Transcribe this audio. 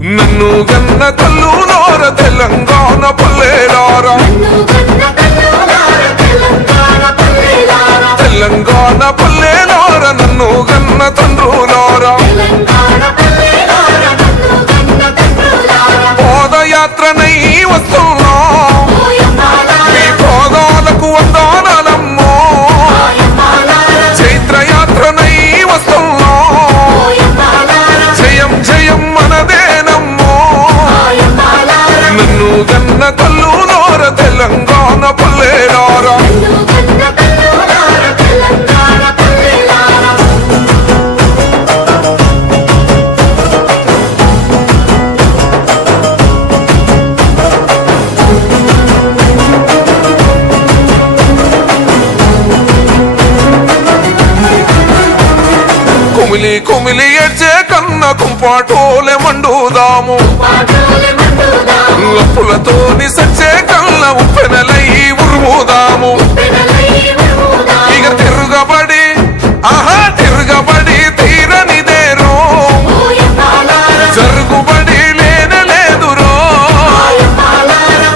నన్ను గన్న తల్లులార తెలంగాణ పల్లెలారా తెలంగాణ పల్లెలార నన్ను గన్న తండ్రులారా పాదయాత్రనై వస్తున్నా మీ పాదాలకు వందనాలమ్మో చైత్రయాత్రనై వస్తున్నా జయం జయం మనదేనమ్మో నన్ను గన్న తల్లులార తెలంగాణ పల్లెలారా కుమిలి కుమిలి ఏడ్చే కన్న కుంపాటోలే మండుదాము అప్పులతోని